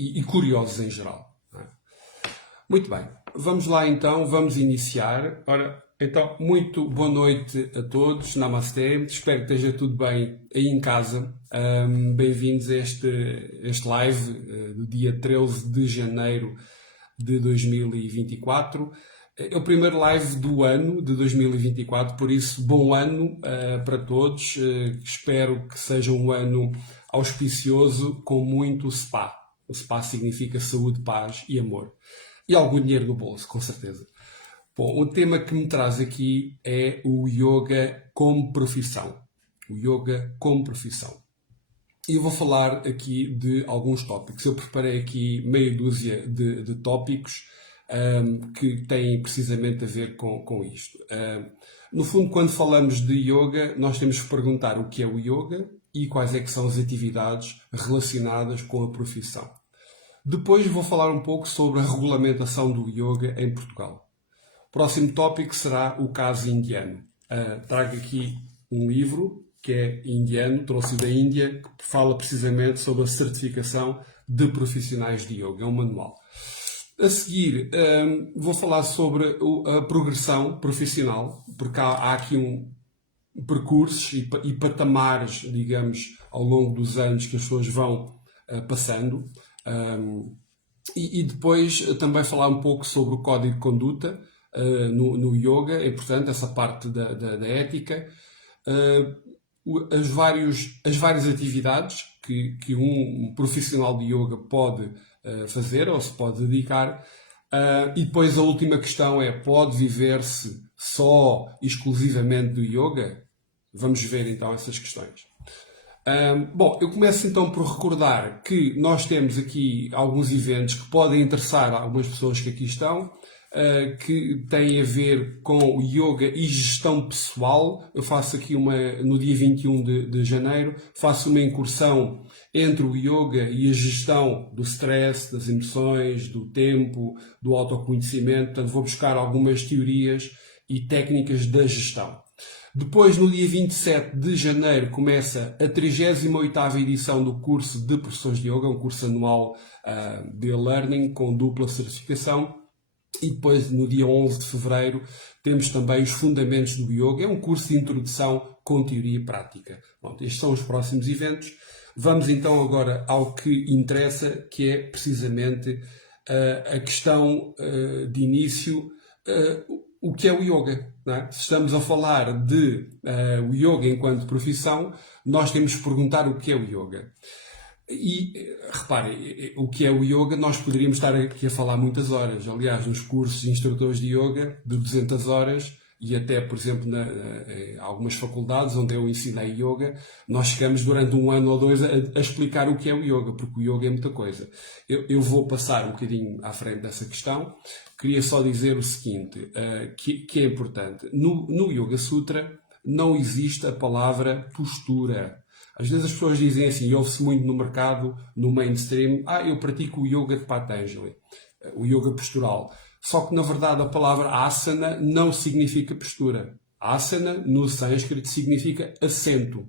e curiosos em geral. Não é? Muito bem, vamos lá então, vamos iniciar. Ora, então, muito boa noite a todos, Namastê, espero que esteja tudo bem aí em casa. Bem-vindos a este live do dia 13 de janeiro de 2024. É o primeiro live do ano de 2024, por isso, bom ano para todos. Espero que seja um ano auspicioso com muito spa. O spa significa saúde, paz e amor. E algum dinheiro no bolso, com certeza. Bom, o tema que me traz aqui é o yoga como profissão. O yoga como profissão. E eu vou falar aqui de alguns tópicos. Eu preparei aqui meia dúzia de tópicos que têm precisamente a ver com isto. No fundo, quando falamos de yoga, nós temos que perguntar o que é o yoga e quais é que são as atividades relacionadas com a profissão. Depois vou falar um pouco sobre a regulamentação do yoga em Portugal. O próximo tópico será o caso indiano. Trago aqui um livro que é indiano, trouxe da Índia, que fala precisamente sobre a certificação de profissionais de yoga. É um manual. A seguir, vou falar sobre a progressão profissional, porque há aqui percursos e patamares, digamos, ao longo dos anos que as pessoas vão passando. E depois também falar um pouco sobre o código de conduta no yoga, é importante essa parte da ética, as várias atividades que um profissional de yoga pode fazer ou se pode dedicar, e depois a última questão é: pode viver-se só exclusivamente do yoga? Vamos ver então essas questões. Bom, eu começo então por recordar que nós temos aqui alguns eventos que podem interessar algumas pessoas que aqui estão, que têm a ver com o yoga e gestão pessoal. Eu faço aqui no dia 21 de janeiro, faço uma incursão entre o yoga e a gestão do stress, das emoções, do tempo, do autoconhecimento. Portanto, vou buscar algumas teorias e técnicas da gestão. Depois, no dia 27 de janeiro, começa a 38ª edição do curso de professores de yoga, um curso anual de e-learning com dupla certificação. E depois, no dia 11 de fevereiro, temos também os fundamentos do yoga. É um curso de introdução com teoria e prática. Pronto, estes são os próximos eventos. Vamos então agora ao que interessa, que é precisamente a questão de início, o que é o yoga. Não é? Se estamos a falar de o yoga enquanto profissão, nós temos que perguntar o que é o yoga. E reparem, o que é o yoga, nós poderíamos estar aqui a falar muitas horas. Aliás, nos cursos de instrutores de yoga, de 200 horas, e até, por exemplo, em algumas faculdades onde eu ensinei yoga, nós chegamos durante um ano ou dois a explicar o que é o yoga, porque o yoga é muita coisa. Eu vou passar um bocadinho à frente dessa questão. Queria só dizer o seguinte, que é importante. No Yoga Sutra não existe a palavra postura. Às vezes as pessoas dizem assim, ouve-se muito no mercado, no mainstream: eu pratico o yoga de Patanjali, o yoga postural. Só que, na verdade, a palavra asana não significa postura. Asana, no sânscrito, significa assento.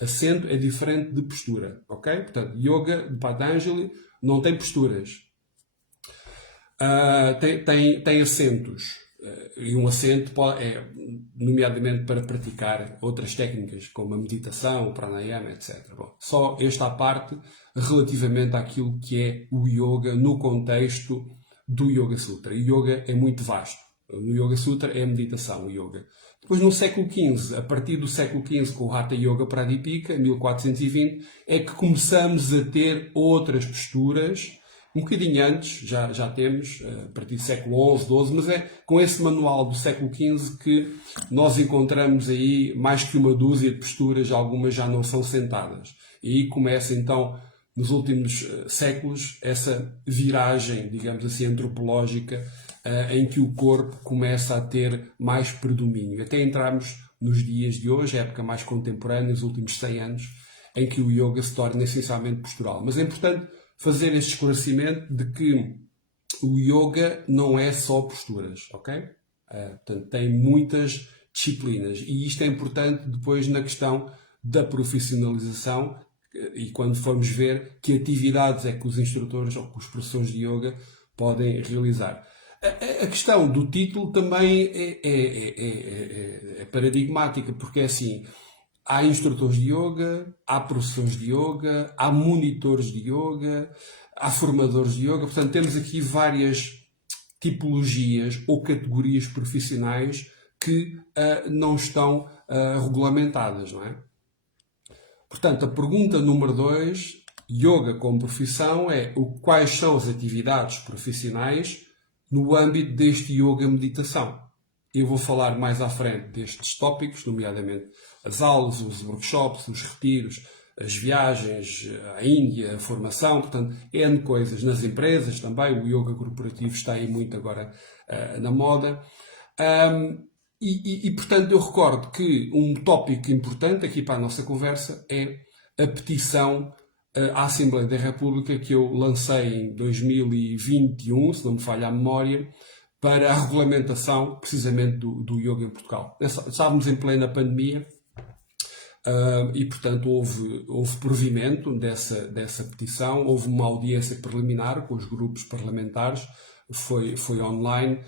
Assento é diferente de postura, ok? Portanto, yoga de Patanjali não tem posturas. Tem assentos. E um assento é, nomeadamente, para praticar outras técnicas, como a meditação, o pranayama, etc. Bom, só esta parte relativamente àquilo que é o yoga no contexto do Yoga Sutra. O yoga é muito vasto. No Yoga Sutra é a meditação, o yoga. Depois, no século XV, a partir do século XV, com o Hatha Yoga Pradipika, 1420, é que começamos a ter outras posturas. Um bocadinho antes, já temos, a partir do século XI, XII, mas é com esse manual do século XV que nós encontramos aí mais que uma dúzia de posturas, algumas já não são sentadas. E aí começa então, nos últimos séculos, essa viragem, digamos assim, antropológica, em que o corpo começa a ter mais predomínio. Até entrarmos nos dias de hoje, a época mais contemporânea, nos últimos 100 anos, em que o yoga se torna essencialmente postural. Mas é importante fazer este esclarecimento de que o yoga não é só posturas, ok? Portanto, tem muitas disciplinas. E isto é importante depois na questão da profissionalização, e quando formos ver que atividades é que os instrutores ou que os professores de yoga podem realizar. A questão do título também é paradigmática, porque é assim, há instrutores de yoga, há professores de yoga, há monitores de yoga, há formadores de yoga, portanto temos aqui várias tipologias ou categorias profissionais que não estão regulamentadas, não é? Portanto, a pergunta número 2, yoga como profissão, é quais são as atividades profissionais no âmbito deste yoga meditação. Eu vou falar mais à frente destes tópicos, nomeadamente as aulas, os workshops, os retiros, as viagens à Índia, a formação, portanto, N coisas nas empresas também. O yoga corporativo está aí muito agora na moda. Portanto, eu recordo que um tópico importante aqui para a nossa conversa é a petição à Assembleia da República que eu lancei em 2021, se não me falha a memória, para a regulamentação precisamente do yoga em Portugal. Estávamos em plena pandemia e, portanto, houve provimento dessa petição, houve uma audiência preliminar com os grupos parlamentares, foi online.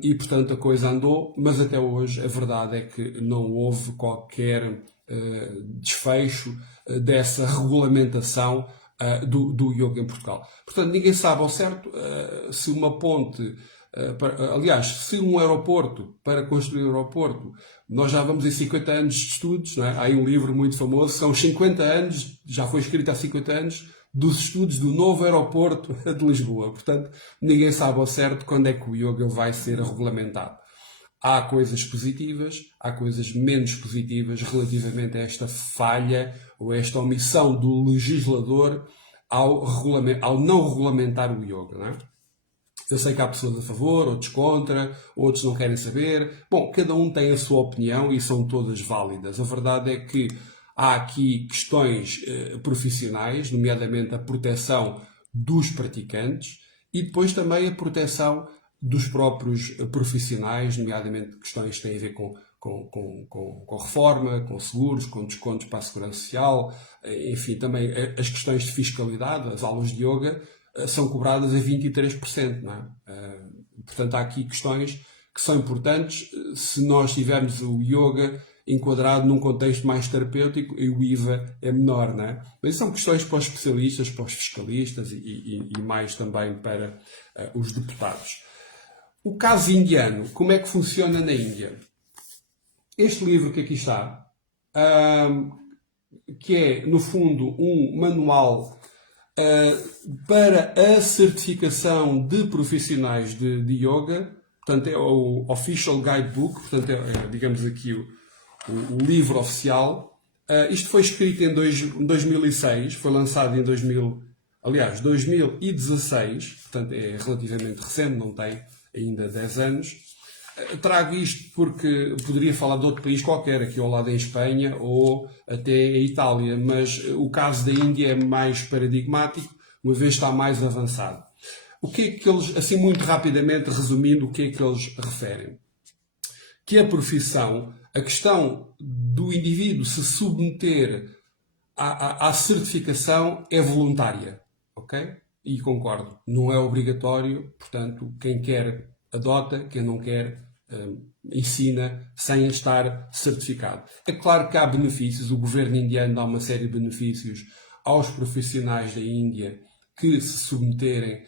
E portanto a coisa andou, mas até hoje a verdade é que não houve qualquer desfecho dessa regulamentação do yoga em Portugal. Portanto, ninguém sabe ao certo se uma ponte, aliás, se um aeroporto, para construir um aeroporto, nós já vamos em 50 anos de estudos, não é? Há aí um livro muito famoso, são 50 anos, já foi escrito há 50 anos, dos estudos do novo aeroporto de Lisboa. Portanto, ninguém sabe ao certo quando é que o yoga vai ser regulamentado. Há coisas positivas, há coisas menos positivas relativamente a esta falha ou a esta omissão do legislador ao não regulamentar o yoga, não é? Eu sei que há pessoas a favor, outros contra, outros não querem saber. Bom, cada um tem a sua opinião e são todas válidas. A verdade é que há aqui questões profissionais, nomeadamente a proteção dos praticantes e depois também a proteção dos próprios profissionais, nomeadamente questões que têm a ver com reforma, com seguros, com descontos para a segurança social, enfim, também as questões de fiscalidade. As aulas de yoga são cobradas a 23%, não é? Portanto, há aqui questões que são importantes se nós tivermos o yoga enquadrado num contexto mais terapêutico e o IVA é menor, não é? Mas são questões para os especialistas, para os fiscalistas e mais também para os deputados. O caso indiano, como é que funciona na Índia? Este livro que aqui está, que é, no fundo, um manual para a certificação de profissionais de yoga, portanto é o Official Guidebook, portanto é digamos aqui o livro oficial. Isto foi escrito em 2006, foi lançado em 2016, portanto é relativamente recente, não tem ainda 10 anos. Trago isto porque poderia falar de outro país qualquer, aqui ao lado em Espanha ou até em Itália, mas o caso da Índia é mais paradigmático, uma vez está mais avançado. O que é que eles, assim muito rapidamente resumindo, o que é que eles referem? Que a profissão, a questão do indivíduo se submeter à certificação é voluntária, ok? E concordo, não é obrigatório, portanto, quem quer adota, quem não quer ensina sem estar certificado. É claro que há benefícios, o governo indiano dá uma série de benefícios aos profissionais da Índia que se submeterem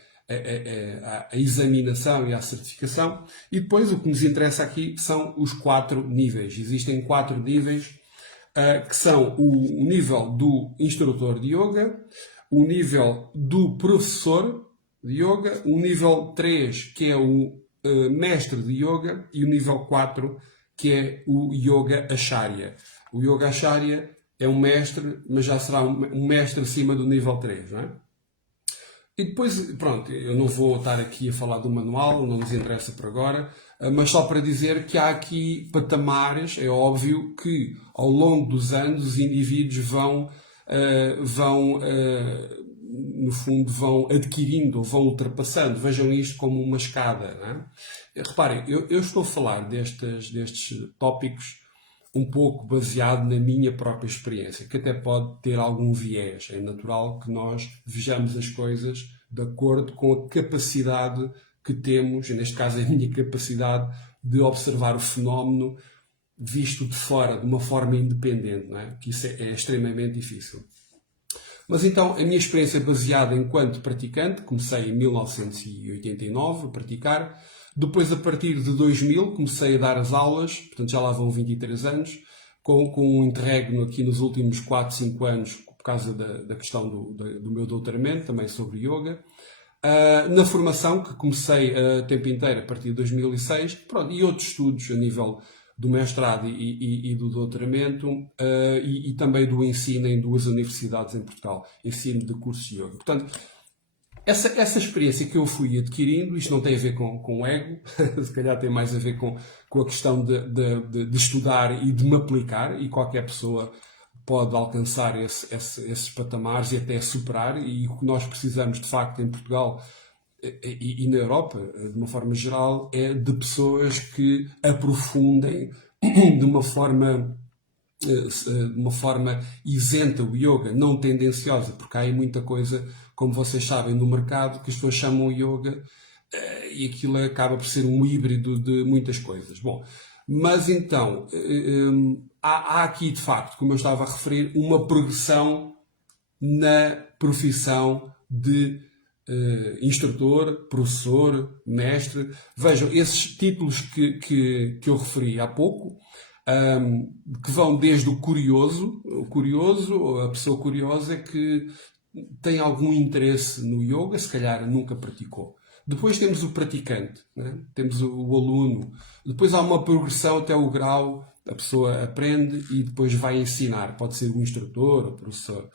à examinação e à certificação. E depois o que nos interessa aqui são os 4 níveis. Existem 4 níveis que são o nível do instrutor de yoga, o nível do professor de yoga, o nível 3 que é o mestre de yoga e o nível 4 que é o Yoga Acharya. O Yoga Acharya é um mestre, mas já será um mestre acima do nível 3, não é? E depois, pronto, eu não vou estar aqui a falar do manual, não nos interessa por agora, mas só para dizer que há aqui patamares. É óbvio que ao longo dos anos os indivíduos vão no fundo, vão adquirindo, vão ultrapassando. Vejam isto como uma escada, não é? Reparem, eu estou a falar destes tópicos um pouco baseado na minha própria experiência, que até pode ter algum viés. É natural que nós vejamos as coisas de acordo com a capacidade que temos, e neste caso é a minha capacidade de observar o fenómeno visto de fora, de uma forma independente, não é? Que isso é extremamente difícil. Mas então, a minha experiência baseada enquanto praticante, comecei em 1989 a praticar, depois a partir de 2000 comecei a dar as aulas, portanto já lá vão 23 anos, com um interregno aqui nos últimos 4, 5 anos, por causa da questão do meu doutoramento, também sobre yoga. Na formação, que comecei a tempo inteiro a partir de 2006, pronto, e outros estudos a nível do mestrado e do doutoramento, e também do ensino em 2 universidades em Portugal, ensino de cursos de yoga. Portanto, essa experiência que eu fui adquirindo, isto não tem a ver com ego, se calhar tem mais a ver com a questão de estudar e de me aplicar, e qualquer pessoa pode alcançar esses patamares e até superar, e o que nós precisamos de facto em Portugal e na Europa, de uma forma geral, é de pessoas que aprofundem de uma forma isenta o yoga, não tendenciosa, porque há aí muita coisa, como vocês sabem, no mercado que as pessoas chamam yoga e aquilo acaba por ser um híbrido de muitas coisas. Bom, mas então, há aqui de facto, como eu estava a referir, uma progressão na profissão de instrutor, professor, mestre. Vejam, esses títulos que eu referi há pouco, que vão desde o curioso, a pessoa curiosa que tem algum interesse no yoga, se calhar nunca praticou. Depois temos o praticante, né? Temos o aluno. Depois há uma progressão até o grau, a pessoa aprende e depois vai ensinar. Pode ser um instrutor, o professor.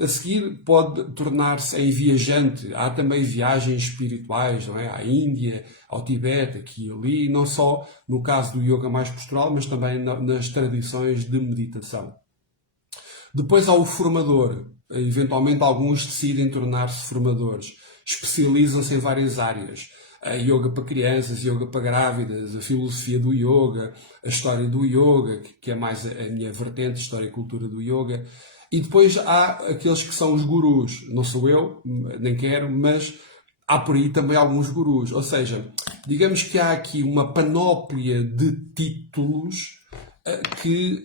A seguir pode tornar-se em viajante. Há também viagens espirituais, não é? À Índia, ao Tibete, aqui e ali. Não só no caso do yoga mais postural, mas também nas tradições de meditação. Depois há o formador. Eventualmente alguns decidem tornar-se formadores. Especializam-se em várias áreas. A yoga para crianças, yoga para grávidas, a filosofia do yoga, a história do yoga, que é mais a minha vertente, história e cultura do yoga. E depois há aqueles que são os gurus. Não sou eu, nem quero, mas há por aí também alguns gurus. Ou seja, digamos que há aqui uma panóplia de títulos que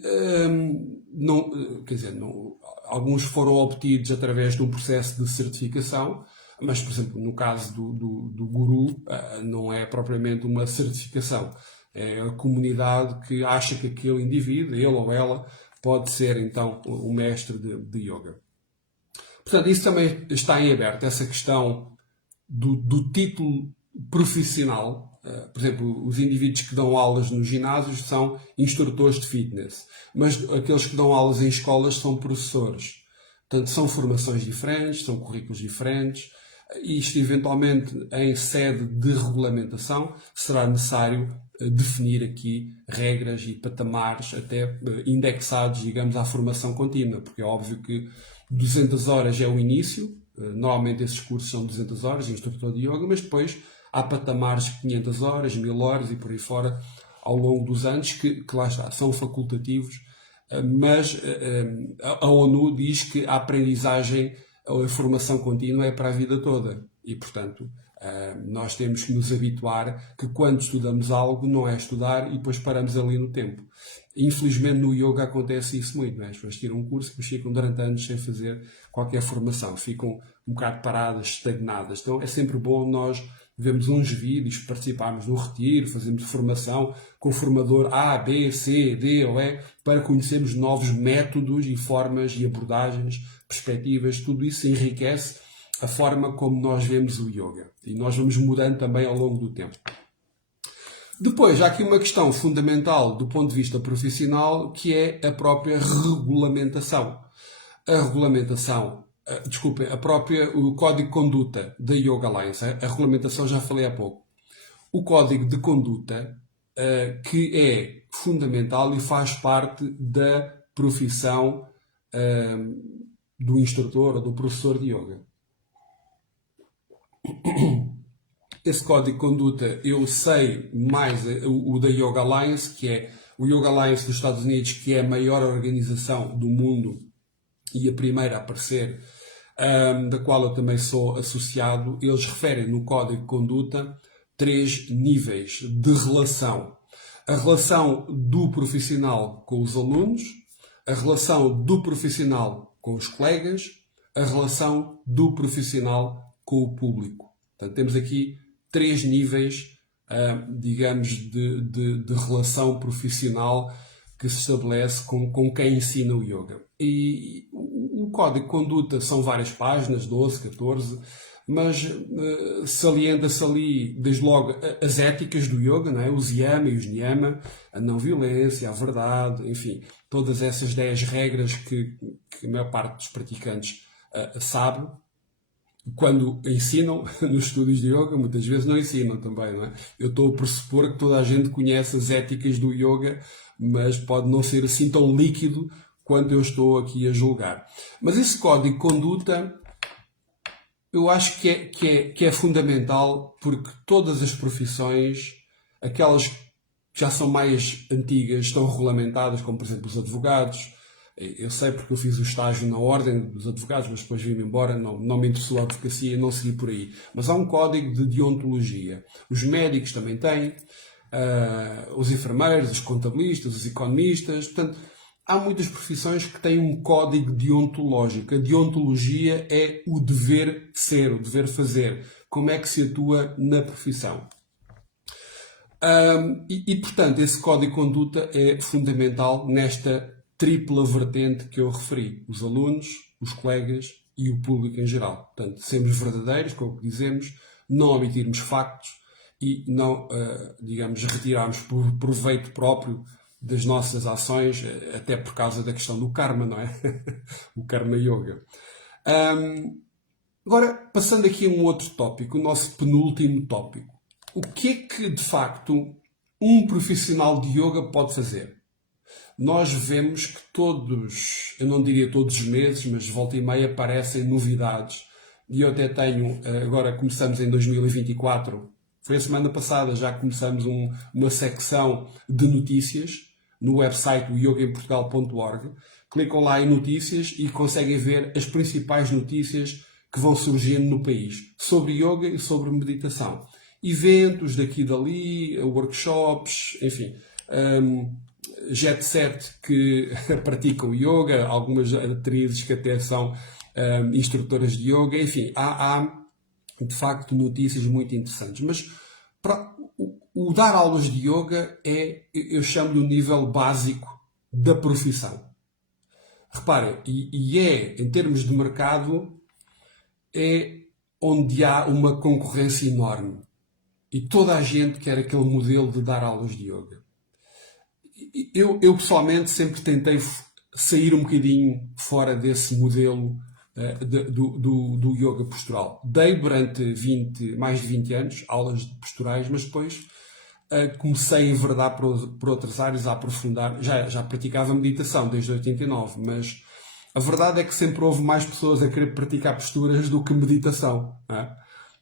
não, quer dizer, não, alguns foram obtidos através de um processo de certificação, mas, por exemplo, no caso do guru, não é propriamente uma certificação. É a comunidade que acha que aquele indivíduo, ele ou ela, pode ser, então, o mestre de yoga. Portanto, isso também está em aberto, essa questão do título profissional. Por exemplo, os indivíduos que dão aulas nos ginásios são instrutores de fitness, mas aqueles que dão aulas em escolas são professores. Portanto, são formações diferentes, são currículos diferentes. Isto, eventualmente, em sede de regulamentação, será necessário definir aqui regras e patamares até indexados, digamos, à formação contínua, porque é óbvio que 200 horas é o início, normalmente esses cursos são 200 horas, instrutor de yoga, mas depois há patamares de 500 horas, 1000 horas e por aí fora, ao longo dos anos, que lá está, são facultativos, mas a ONU diz que a aprendizagem, a formação contínua é para a vida toda e, portanto, nós temos que nos habituar que quando estudamos algo não é estudar e depois paramos ali no tempo. Infelizmente no yoga acontece isso muito, não é? As pessoas tiram um curso e ficam durante anos sem fazer qualquer formação, ficam um bocado paradas, estagnadas. Então é sempre bom nós vemos uns vídeos, participarmos de um retiro, fazemos formação com o formador A, B, C, D ou E, para conhecermos novos métodos e formas e abordagens, perspectivas, tudo isso enriquece a forma como nós vemos o yoga. E nós vamos mudando também ao longo do tempo. Depois, há aqui uma questão fundamental do ponto de vista profissional, que é a própria regulamentação. A regulamentação, o Código de Conduta da Yoga Alliance, a regulamentação já falei há pouco. O Código de Conduta, que é fundamental e faz parte da profissão do instrutor ou do professor de yoga. Esse código de conduta, eu sei mais o da Yoga Alliance, que é o Yoga Alliance dos Estados Unidos, que é a maior organização do mundo e a primeira a aparecer, da qual eu também sou associado, eles referem no Código de Conduta 3 níveis de relação. A relação do profissional com os alunos, a relação do profissional com os colegas, a relação do profissional com o público. Portanto, temos aqui 3 níveis, digamos, de relação profissional que se estabelece com quem ensina o yoga. E o Código de Conduta são várias páginas, 12, 14, mas salienta-se ali, desde logo, as éticas do yoga, não é? Os yama e os niyama, a não violência, a verdade, enfim, todas essas 10 regras que a maior parte dos praticantes sabe. Quando ensinam nos estudos de yoga, muitas vezes não ensinam também, não é? Eu estou a pressupor que toda a gente conhece as éticas do yoga, mas pode não ser assim tão líquido quanto eu estou aqui a julgar. Mas esse código de conduta, eu acho que é fundamental, porque todas as profissões, aquelas que já são mais antigas, estão regulamentadas, como por exemplo os advogados. Eu sei porque eu fiz o estágio na ordem dos advogados, mas depois vim-me embora, não me interessou a advocacia, não segui por aí. Mas há um código de deontologia. Os médicos também têm, os enfermeiros, os contabilistas, os economistas. Portanto, há muitas profissões que têm um código deontológico. A deontologia é o dever ser, o dever fazer. Como é que se atua na profissão. Portanto, esse código de conduta é fundamental nesta tripla vertente que eu referi. Os alunos, os colegas e o público em geral. Portanto, sermos verdadeiros com o que dizemos, não omitirmos factos e não, digamos, retirarmos proveito próprio das nossas ações, até por causa da questão do karma, não é? O karma yoga. Agora, passando aqui a um outro tópico, o nosso penúltimo tópico. O que é que, de facto, um profissional de yoga pode fazer? Nós vemos que todos, eu não diria todos os meses, mas volta e meia aparecem novidades. E eu até tenho, agora começamos em 2024, foi a semana passada, já começamos uma secção de notícias no website yogaemportugal.org. Clicam lá em notícias e conseguem ver as principais notícias que vão surgindo no país sobre yoga e sobre meditação. Eventos daqui e dali, workshops, enfim, jet set que praticam yoga, algumas atrizes que até são instrutoras de yoga, enfim, há de facto notícias muito interessantes. Mas o dar aulas de yoga eu chamo-lhe o nível básico da profissão. Reparem, em termos de mercado, é onde há uma concorrência enorme. E toda a gente quer aquele modelo de dar aulas de yoga. Eu pessoalmente sempre tentei sair um bocadinho fora desse modelo do yoga postural. Dei durante mais de 20 anos aulas posturais, mas depois comecei a enverdar por outras áreas, a aprofundar. Já praticava meditação desde 89, mas a verdade é que sempre houve mais pessoas a querer praticar posturas do que meditação.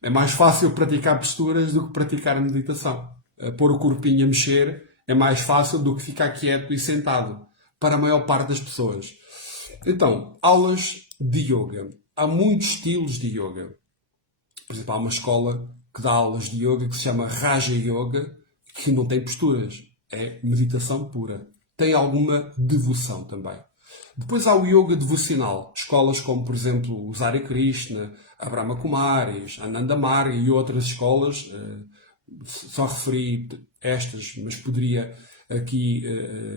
É mais fácil praticar posturas do que praticar a meditação. Pôr o corpinho a mexer é mais fácil do que ficar quieto e sentado, para a maior parte das pessoas. Então, aulas de yoga. Há muitos estilos de yoga. Por exemplo, há uma escola que dá aulas de yoga que se chama Raja Yoga, que não tem posturas. É meditação pura. Tem alguma devoção também. Depois há o yoga devocional. Escolas como, por exemplo, os Hare Krishna, a Brahma Kumaris, a Ananda Marga e outras escolas. Só referi estas, mas poderia aqui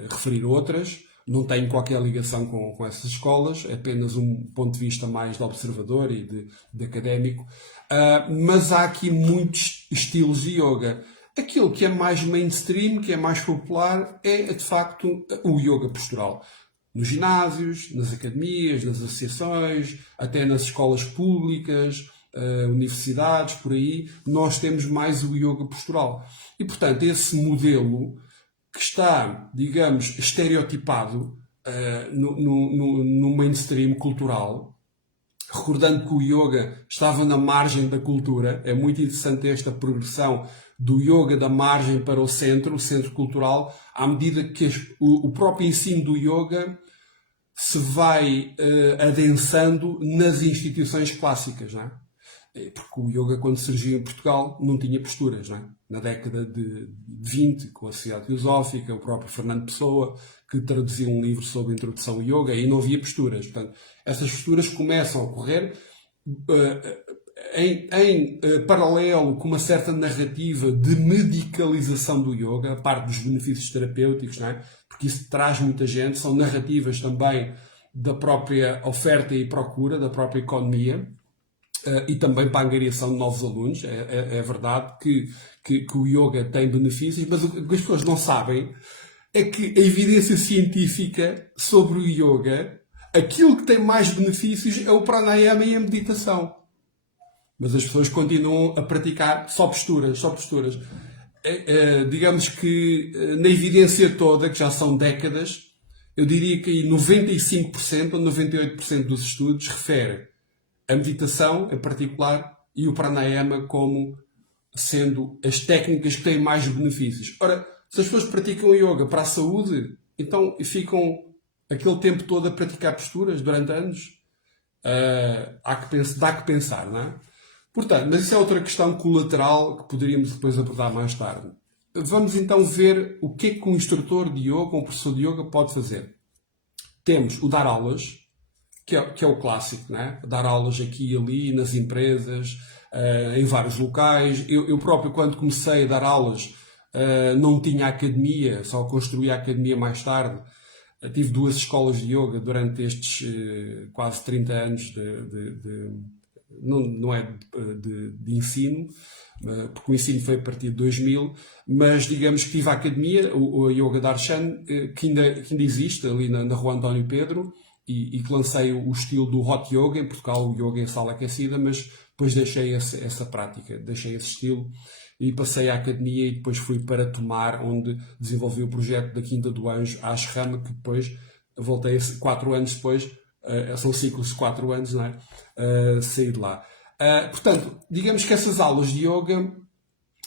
referir outras. Não tenho qualquer ligação com essas escolas, é apenas um ponto de vista mais de observador e de académico. Mas há aqui muitos estilos de yoga. Aquilo que é mais mainstream, que é mais popular, é de facto o yoga postural. Nos ginásios, nas academias, nas associações, até nas escolas públicas, universidades, por aí, nós temos mais o yoga postural. E, portanto, esse modelo que está, digamos, estereotipado no mainstream cultural, recordando que o yoga estava na margem da cultura. É muito interessante esta progressão do yoga da margem para o centro cultural, à medida que o próprio ensino do yoga se vai adensando nas instituições clássicas, não é? Porque o yoga, quando surgiu em Portugal, não tinha posturas, não é? Na década de 20, com a Sociedade Teosófica, o próprio Fernando Pessoa, que traduziu um livro sobre a introdução ao yoga, e não havia posturas. Portanto, essas posturas começam a ocorrer em paralelo com uma certa narrativa de medicalização do yoga, a parte dos benefícios terapêuticos, não é? Porque isso traz muita gente, são narrativas também da própria oferta e procura, da própria economia, e também para a angariação de novos alunos. É verdade que o yoga tem benefícios, mas o que as pessoas não sabem é que a evidência científica sobre o yoga, aquilo que tem mais benefícios é o pranayama e a meditação. Mas as pessoas continuam a praticar só posturas, só posturas. Digamos que na evidência toda, que já são décadas, eu diria que 95% ou 98% dos estudos refere a meditação, em particular, e o pranayama como sendo as técnicas que têm mais benefícios. Ora, se as pessoas praticam yoga para a saúde, então ficam aquele tempo todo a praticar posturas durante anos. Dá que pensar, não é? Portanto, mas isso é outra questão colateral que poderíamos depois abordar mais tarde. Vamos então ver o que é que um instrutor de yoga, um professor de yoga pode fazer. Temos o dar aulas, que é o clássico, né? Dar aulas aqui e ali, nas empresas, em vários locais. Eu próprio, quando comecei a dar aulas, não tinha academia, só construí a academia mais tarde. Tive 2 escolas de yoga durante estes quase 30 anos não é de ensino, porque o ensino foi a partir de 2000, mas digamos que tive a academia, o Yoga Darshan, que ainda existe ali na Rua António Pedro, e que lancei o estilo do Hot Yoga, em Portugal o yoga em sala aquecida, mas depois deixei essa prática, deixei esse estilo e passei à academia e depois fui para Tomar, onde desenvolvi o projeto da Quinta do Anjo à Ashrama, que depois voltei 4 anos depois, são ciclos de 4 anos, não é? Saí de lá. Portanto, digamos que essas aulas de yoga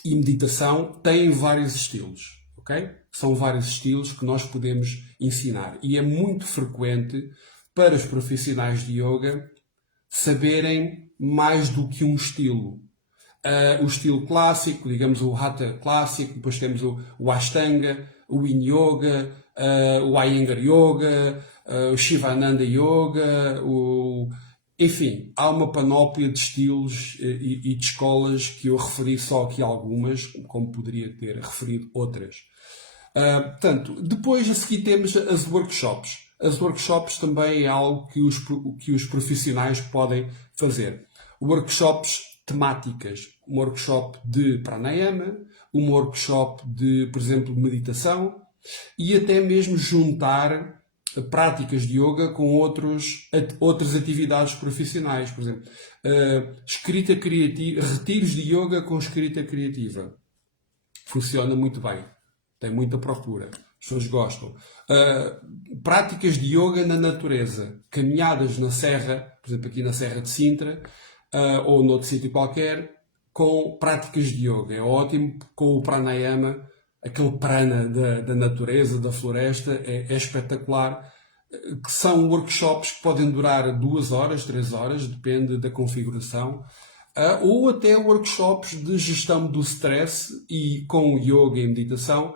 e meditação têm vários estilos, ok? São vários estilos que nós podemos ensinar. E é muito frequente para os profissionais de yoga saberem mais do que um estilo. O estilo clássico, digamos o Hatha clássico, depois temos o Ashtanga, o Yin Yoga, o Iyengar Yoga, o Shivananda Yoga, enfim, há uma panóplia de estilos e de escolas que eu referi só aqui algumas, como poderia ter referido outras. Portanto, depois a seguir temos as workshops. As workshops também é algo que os profissionais podem fazer. Workshops temáticas. Um workshop de pranayama, um workshop de, por exemplo, meditação, e até mesmo juntar práticas de yoga com outras atividades profissionais. Por exemplo, escrita criativa, retiros de yoga com escrita criativa. Funciona muito bem. Tem muita procura. As pessoas gostam. Práticas de yoga na natureza. Caminhadas na serra, por exemplo, aqui na Serra de Sintra, ou noutro sítio qualquer, com práticas de yoga. É ótimo com o pranayama, aquele prana da natureza, da floresta, é espetacular. Que são workshops que podem durar 2 horas, 3 horas, depende da configuração. Ou até workshops de gestão do stress e com yoga e meditação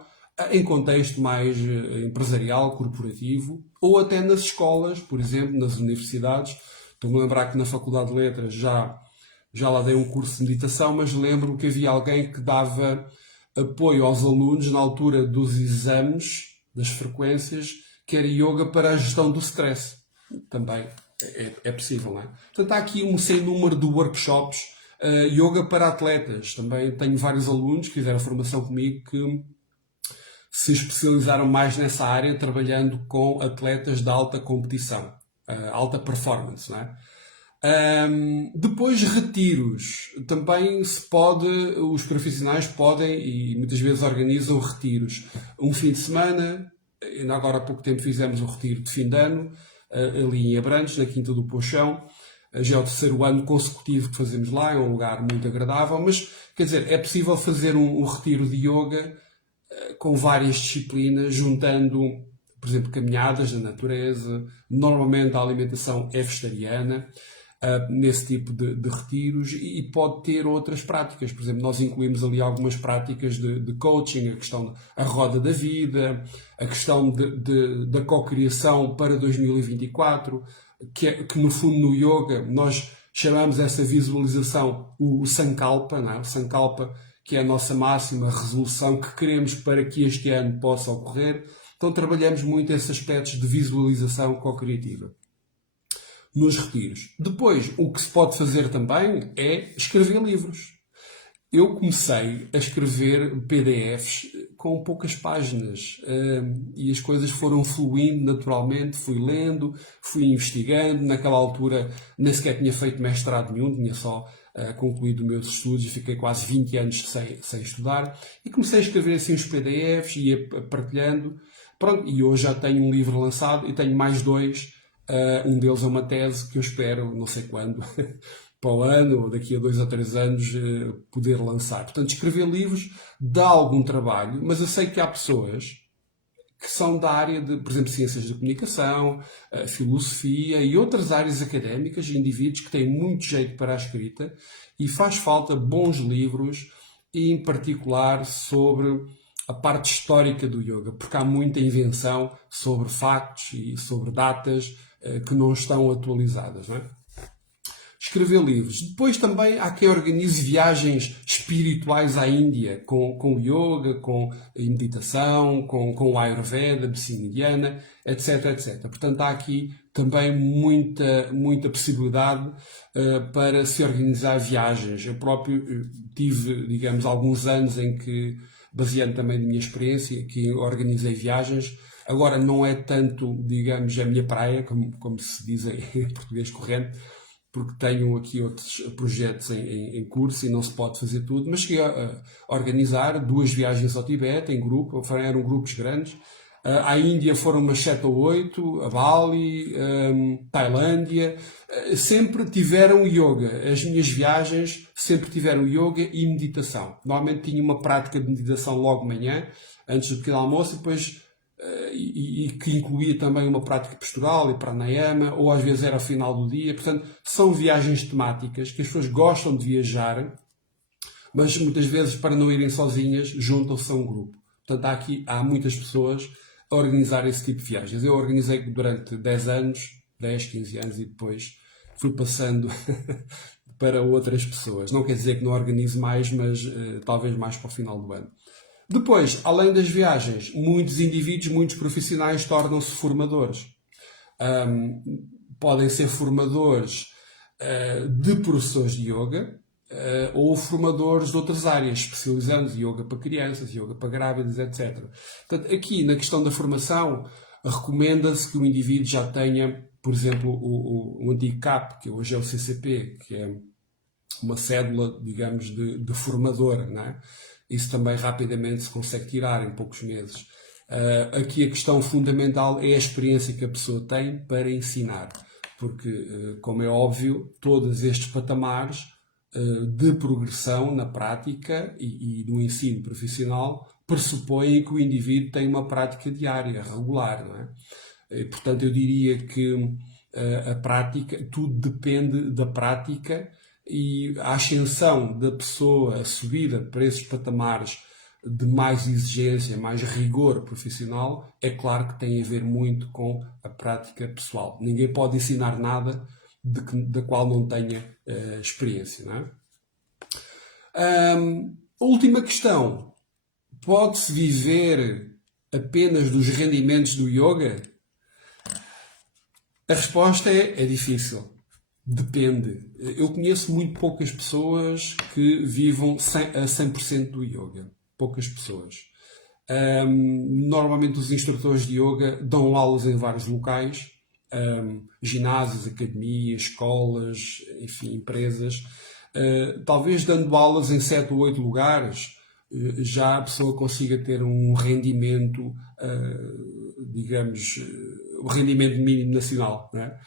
em contexto mais empresarial, corporativo, ou até nas escolas, por exemplo, nas universidades. Estou-me a lembrar que na Faculdade de Letras já lá dei um curso de meditação, mas lembro que havia alguém que dava apoio aos alunos na altura dos exames, das frequências, que era yoga para a gestão do stress. Também é possível, não é? Portanto, há aqui um sem número de workshops. Yoga para atletas. Também tenho vários alunos que fizeram formação comigo que se especializaram mais nessa área, trabalhando com atletas de alta competição, alta performance, não é? Depois, retiros. Também os profissionais podem, e muitas vezes organizam retiros. Um fim de semana, agora há pouco tempo fizemos um retiro de fim de ano, ali em Abrantes, na Quinta do Pochão. já é o terceiro ano consecutivo que fazemos lá, é um lugar muito agradável, mas, quer dizer, é possível fazer um retiro de yoga com várias disciplinas, juntando, por exemplo, caminhadas na natureza. Normalmente a alimentação é vegetariana, nesse tipo de retiros, e pode ter outras práticas. Por exemplo, nós incluímos ali algumas práticas de coaching, a questão da roda da vida, a questão da cocriação para 2024, que no fundo no yoga nós chamamos essa visualização o Sankalpa, não é? O Sankalpa, que é a nossa máxima resolução que queremos para que este ano possa ocorrer. Então trabalhamos muito esses aspectos de visualização co-criativa nos retiros. Depois, o que se pode fazer também é escrever livros. Eu comecei a escrever PDFs com poucas páginas e as coisas foram fluindo naturalmente, fui lendo, fui investigando. Naquela altura nem sequer tinha feito mestrado nenhum, tinha só concluído os meus estudos e fiquei quase 20 anos sem estudar. E comecei a escrever assim os PDFs, ia partilhando. Pronto, e hoje já tenho um livro lançado e tenho mais dois. Um deles é uma tese que eu espero, não sei quando, para o ano ou daqui a 2 ou 3 anos, poder lançar. Portanto, escrever livros dá algum trabalho, mas eu sei que há pessoas que são da área de, por exemplo, ciências da comunicação, filosofia e outras áreas académicas, indivíduos que têm muito jeito para a escrita e faz falta bons livros, e em particular sobre a parte histórica do yoga, porque há muita invenção sobre factos e sobre datas que não estão atualizadas, não é? Escrever livros. Depois também há quem organize viagens espirituais à Índia, com o yoga, com a meditação, com o Ayurveda, a medicina indiana, etc, etc. Portanto, há aqui também muita possibilidade para se organizar viagens. Eu próprio tive, digamos, alguns anos em que, baseando também na minha experiência, que organizei viagens. Agora não é tanto, digamos, a minha praia, como se diz em português corrente, porque tenho aqui outros projetos em curso e não se pode fazer tudo, mas cheguei a organizar 2 viagens ao Tibete em grupo, eram grupos grandes. À Índia foram umas 7 ou 8, a Bali, Tailândia, sempre tiveram yoga. As minhas viagens sempre tiveram yoga e meditação. Normalmente tinha uma prática de meditação logo de manhã, antes do pequeno almoço, e depois e que incluía também uma prática postural e pranayama, ou às vezes era ao final do dia. Portanto, são viagens temáticas que as pessoas gostam de viajar, mas muitas vezes, para não irem sozinhas, juntam-se a um grupo. Portanto, há muitas pessoas a organizar esse tipo de viagens. Eu organizei durante 10 anos, 10, 15 anos, e depois fui passando para outras pessoas. Não quer dizer que não organize mais, mas talvez mais para o final do ano. Depois, além das viagens, muitos indivíduos, muitos profissionais tornam-se formadores. Podem ser formadores de professores de yoga ou formadores de outras áreas, especializando-se em yoga para crianças, yoga para grávidas, etc. Portanto, aqui, na questão da formação, recomenda-se que o indivíduo já tenha, por exemplo, o antigo CAP, que hoje é o CCP, que é uma cédula, digamos, de formador, não é? Isso também rapidamente se consegue tirar em poucos meses. Aqui a questão fundamental é a experiência que a pessoa tem para ensinar, porque, como é óbvio, todos estes patamares de progressão na prática e no ensino profissional pressupõem que o indivíduo tem uma prática diária, regular, não é? E, portanto, eu diria que a prática, tudo depende da prática, e a ascensão da pessoa, a subida para esses patamares de mais exigência, mais rigor profissional, é claro que tem a ver muito com a prática pessoal. Ninguém pode ensinar nada da qual não tenha experiência, não é? A última questão. Pode-se viver apenas dos rendimentos do yoga? A resposta é difícil. Depende. Eu conheço muito poucas pessoas que vivam a 100% do yoga. Poucas pessoas. Normalmente os instrutores de yoga dão aulas em vários locais. Ginásios, academias, escolas, enfim, empresas. Talvez dando aulas em 7 ou 8 lugares, já a pessoa consiga ter um rendimento, digamos, o rendimento mínimo nacional, não é?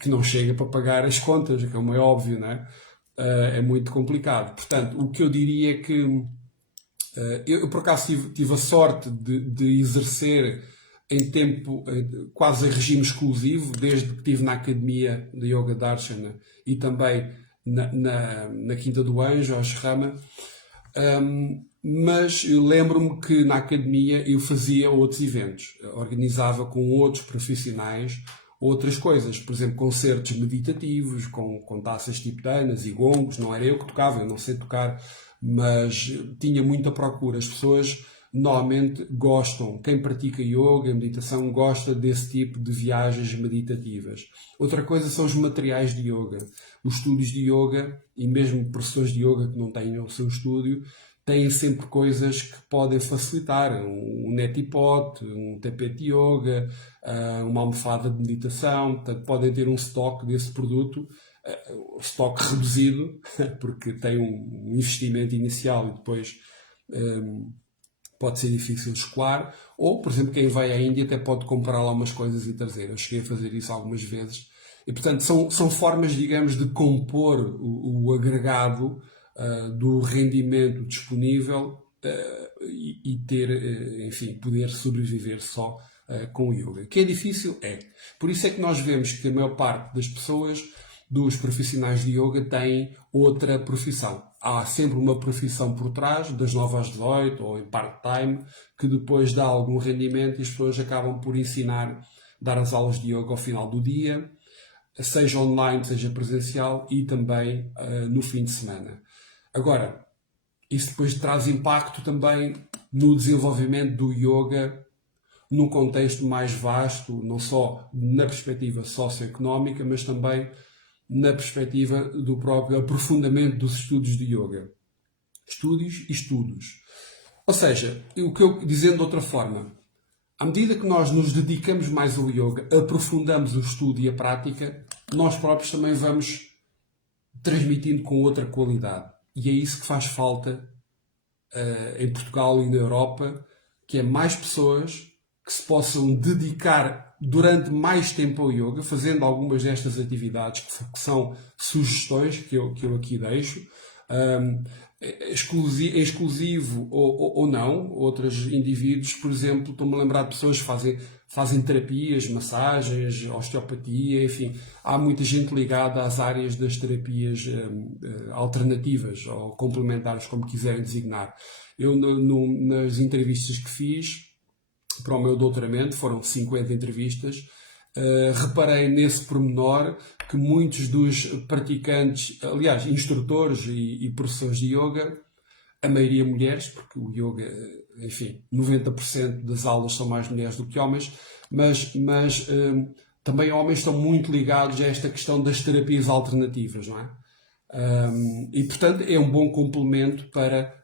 que não chega para pagar as contas, como é óbvio, não é? É muito complicado. Portanto, o que eu diria é que eu por acaso tive a sorte de exercer em tempo quase em regime exclusivo, desde que estive na Academia de Yoga Darshana e também na Quinta do Anjo, ao Ashrama. Mas eu lembro-me que na Academia eu fazia outros eventos, organizava com outros profissionais outras coisas, por exemplo, concertos meditativos, com taças tibetanas e gongos. Não era eu que tocava, eu não sei tocar, mas tinha muita procura. As pessoas normalmente gostam, quem pratica yoga, meditação, gosta desse tipo de viagens meditativas. Outra coisa são os materiais de yoga. Os estúdios de yoga, e mesmo professores de yoga que não tenham o seu estúdio, têm sempre coisas que podem facilitar. Um neti-pot, um tapete de yoga, uma almofada de meditação. Portanto, podem ter um estoque desse produto, estoque reduzido, porque tem um investimento inicial e depois pode ser difícil de escoar. Ou, por exemplo, quem vai à Índia até pode comprar lá umas coisas e trazer. Eu cheguei a fazer isso algumas vezes. E, portanto, são formas, digamos, de compor o agregado do rendimento disponível e ter, enfim, poder sobreviver só com o yoga. Que é difícil? É. Por isso é que nós vemos que a maior parte das pessoas, dos profissionais de yoga, têm outra profissão. Há sempre uma profissão por trás, das 9 às 18 ou em part-time, que depois dá algum rendimento e as pessoas acabam por ensinar, dar as aulas de yoga ao final do dia, seja online, seja presencial, e também no fim de semana. Agora, isso depois traz impacto também no desenvolvimimento do yoga num contexto mais vasto, não só na perspectiva socioeconómica, mas também na perspectiva do próprio aprofundamento dos estudos de yoga. Estúdios e estudos. Ou seja, dizendo de outra forma, à medida que nós nos dedicamos mais ao yoga, aprofundamos o estudo e a prática, nós próprios também vamos transmitindo com outra qualidade. E é isso que faz falta em Portugal e na Europa, que é mais pessoas que se possam dedicar durante mais tempo ao yoga, fazendo algumas destas atividades que são sugestões que eu aqui deixo, exclusivo ou não. Outros indivíduos, por exemplo, estou-me a lembrar de pessoas que fazem terapias, massagens, osteopatia, enfim. Há muita gente ligada às áreas das terapias alternativas ou complementares, como quiserem designar. Eu, nas entrevistas que fiz para o meu doutoramento, foram 50 entrevistas, reparei nesse pormenor que muitos dos praticantes, aliás, instrutores e professores de yoga, a maioria mulheres, porque o yoga, enfim, 90% das aulas são mais mulheres do que homens, mas também homens estão muito ligados a esta questão das terapias alternativas, não é? E, portanto, é um bom complemento para,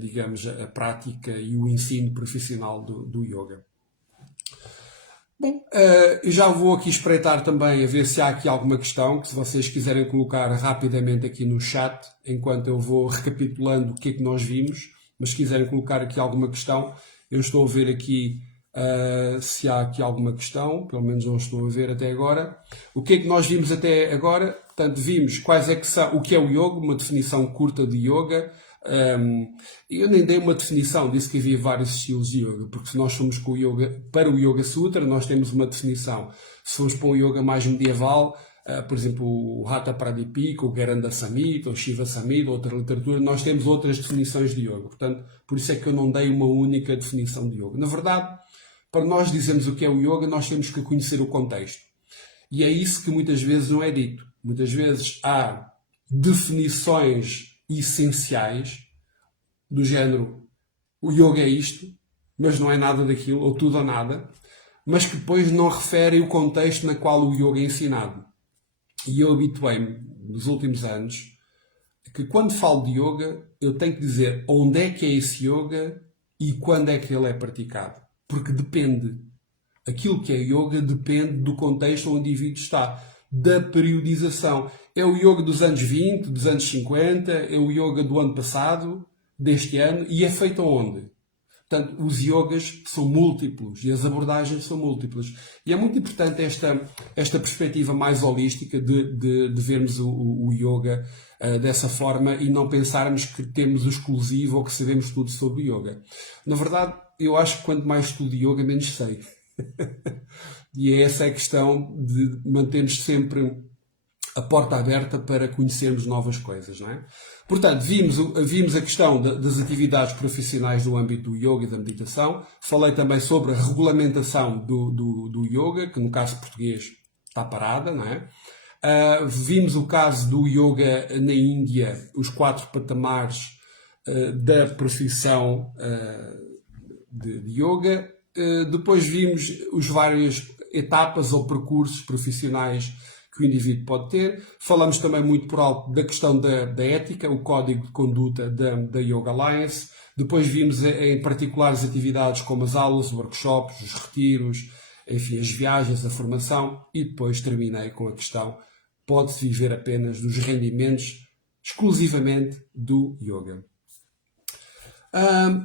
digamos, a prática e o ensino profissional do yoga. Bom, eu já vou aqui espreitar também a ver se há aqui alguma questão que, se vocês quiserem colocar rapidamente aqui no chat, enquanto eu vou recapitulando o que é que nós vimos, mas se quiserem colocar aqui alguma questão, eu estou a ver aqui se há aqui alguma questão, pelo menos não estou a ver até agora. O que é que nós vimos até agora? Portanto, vimos quais é que são, o que é o yoga, uma definição curta de yoga. Eu nem dei uma definição, disse que havia vários estilos de yoga, porque se nós formos com o yoga, para o Yoga Sutra, nós temos uma definição. Se formos para o yoga mais medieval, por exemplo, o Hatha Pradipika, o Gheranda Samhita, o Shiva Samhita, outra literatura, nós temos outras definições de yoga. Portanto, por isso é que eu não dei uma única definição de yoga. Na verdade, para nós dizermos o que é o yoga, nós temos que conhecer o contexto. E é isso que muitas vezes não é dito. Muitas vezes há definições essenciais do género: o yoga é isto, mas não é nada daquilo, ou tudo ou nada, mas que depois não referem o contexto na qual o yoga é ensinado. E eu habituei-me nos últimos anos que, quando falo de yoga, eu tenho que dizer onde é que é esse yoga e quando é que ele é praticado. Porque depende. Aquilo que é yoga depende do contexto onde o indivíduo está, da periodização. É o yoga dos anos 20, dos anos 50, é o yoga do ano passado, deste ano, e é feito onde? Portanto, os yogas são múltiplos e as abordagens são múltiplas. E é muito importante esta perspectiva mais holística de vermos o yoga dessa forma e não pensarmos que temos o exclusivo ou que sabemos tudo sobre o yoga. Na verdade, eu acho que quanto mais estudo yoga, menos sei. E é essa a questão de mantermos sempre a porta aberta para conhecermos novas coisas, não é? Portanto, vimos a questão das atividades profissionais no âmbito do yoga e da meditação. Falei também sobre a regulamentação do yoga, que no caso português está parada, não é? Vimos o caso do yoga na Índia, os 4 patamares da profissão de yoga. Depois vimos as várias etapas ou percursos profissionais que o indivíduo pode ter. Falamos também muito por alto da questão da ética, o código de conduta da Yoga Alliance. Depois vimos em particular as atividades como as aulas, os workshops, os retiros, enfim, as viagens, a formação. E depois terminei com a questão: pode-se viver apenas dos rendimentos exclusivamente do yoga?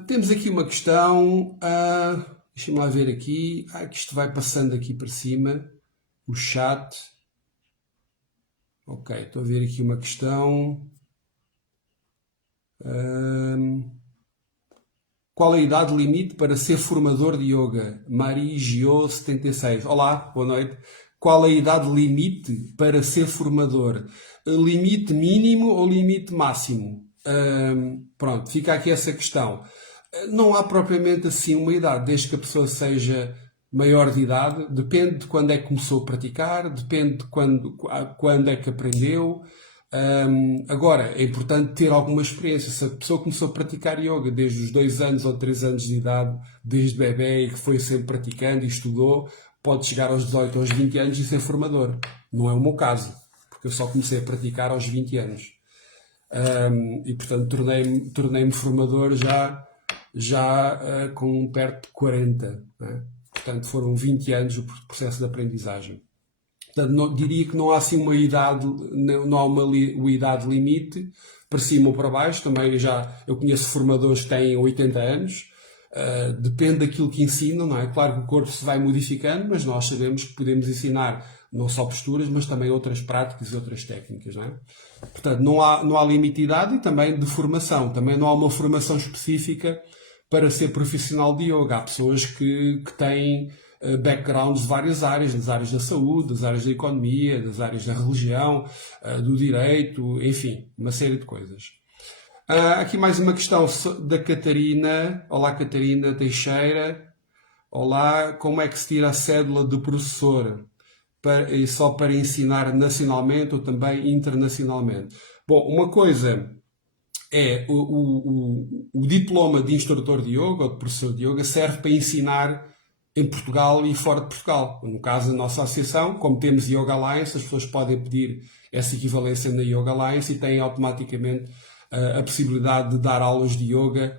Temos aqui uma questão, deixa-me lá ver aqui, que isto vai passando aqui para cima, o chat. Ok, estou a ver aqui uma questão. Qual a idade limite para ser formador de yoga? Marigio76. Olá, boa noite. Qual a idade limite para ser formador? Limite mínimo ou limite máximo? Pronto, fica aqui essa questão. Não há propriamente assim uma idade, desde que a pessoa seja maior de idade, depende de quando é que começou a praticar, depende de quando é que aprendeu. Agora, é importante ter alguma experiência. Se a pessoa começou a praticar yoga desde os 2 anos ou 3 anos de idade, desde bebê, e que foi sempre praticando e estudou, pode chegar aos 18 ou aos 20 anos e ser formador. Não é o meu caso, porque eu só comecei a praticar aos 20 anos. E portanto tornei-me formador já com perto de 40, né? Portanto foram 20 anos o processo de aprendizagem. Portanto, diria que não há assim uma idade, não há uma idade limite para cima ou para baixo. Também eu conheço formadores que têm 80 anos. Depende daquilo que ensinam, não é? Claro que o corpo se vai modificando, mas nós sabemos que podemos ensinar não só posturas, mas também outras práticas e outras técnicas, não é? Portanto, não há limite de idade e também de formação. Também não há uma formação específica para ser profissional de yoga. Há pessoas que têm backgrounds de várias áreas, das áreas da saúde, das áreas da economia, das áreas da religião, do direito, enfim, uma série de coisas. Aqui mais uma questão da Catarina. Olá, Catarina Teixeira. Olá, como é que se tira a cédula de professor? Só para ensinar nacionalmente ou também internacionalmente? Bom, uma coisa é o diploma de instrutor de yoga ou de professor de yoga serve para ensinar em Portugal e fora de Portugal. No caso da nossa associação, como temos Yoga Alliance, as pessoas podem pedir essa equivalência na Yoga Alliance e têm automaticamente a possibilidade de dar aulas de yoga.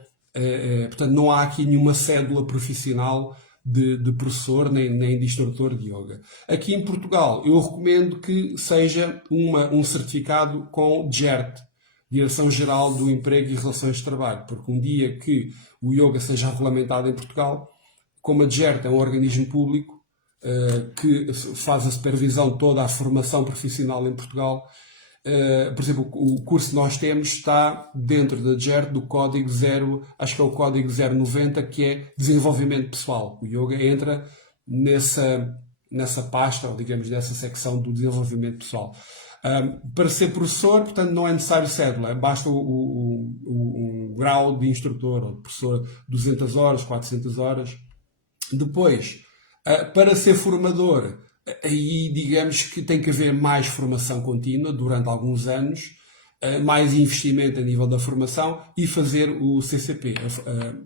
Portanto, não há aqui nenhuma cédula profissional de professor nem de instrutor de yoga. Aqui em Portugal, eu recomendo que seja um certificado com DGERT, Direção-Geral do Emprego e Relações de Trabalho, porque um dia que o yoga seja regulamentado em Portugal, como a DGERT é um organismo público que faz a supervisão de toda a formação profissional em Portugal, por exemplo, o curso que nós temos está dentro da DGERT do código 0, acho que é o código 090, que é desenvolvimento pessoal. O yoga entra nessa pasta, ou digamos, nessa secção do desenvolvimento pessoal. Para ser professor, portanto, não é necessário cédula, basta um grau de instrutor ou de professor, 200 horas, 400 horas. Depois, para ser formador, aí digamos que tem que haver mais formação contínua durante alguns anos, mais investimento a nível da formação e fazer o CCP,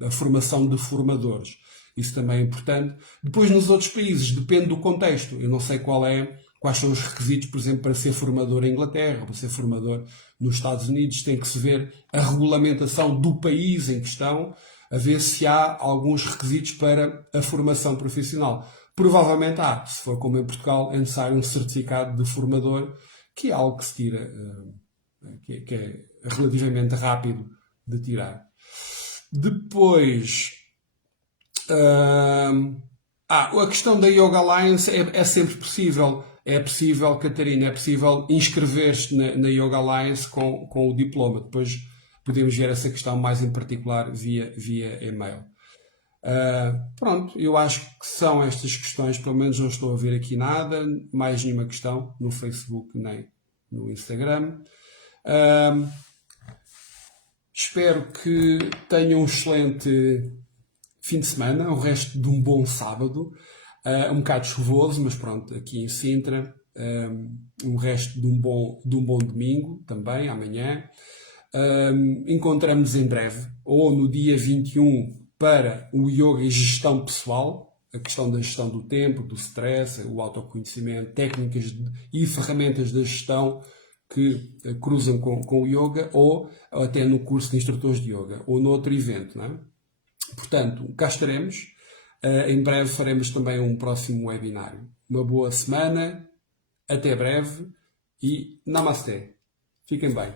a formação de formadores. Isso também é importante. Depois, nos outros países, depende do contexto. Eu não sei quais são os requisitos, por exemplo, para ser formador em Inglaterra, para ser formador nos Estados Unidos. Tem que se ver a regulamentação do país em questão, a ver se há alguns requisitos para a formação profissional. Provavelmente há. Se for como em Portugal, é necessário um certificado de formador, que é algo que se tira, que é relativamente rápido de tirar. Depois, A questão da Yoga Alliance é sempre possível. É possível, Catarina, é possível inscrever-te na Yoga Alliance com o diploma. Depois podemos ver essa questão mais em particular via e-mail. Pronto, eu acho que são estas questões, pelo menos não estou a ver aqui nada, mais nenhuma questão no Facebook nem no Instagram. Espero que tenham um excelente fim de semana, o resto de um bom sábado, um bocado chuvoso, mas pronto, aqui em Sintra, um resto de um bom domingo também, amanhã. Encontramos em breve, ou no dia 21, para o yoga e gestão pessoal, a questão da gestão do tempo, do stress, o autoconhecimento, técnicas e ferramentas da gestão que cruzam com o yoga, ou até no curso de instrutores de yoga, ou no outro evento, não é? Portanto, cá estaremos. Em breve faremos também um próximo webinário. Uma boa semana, até breve e Namasté. Fiquem bem.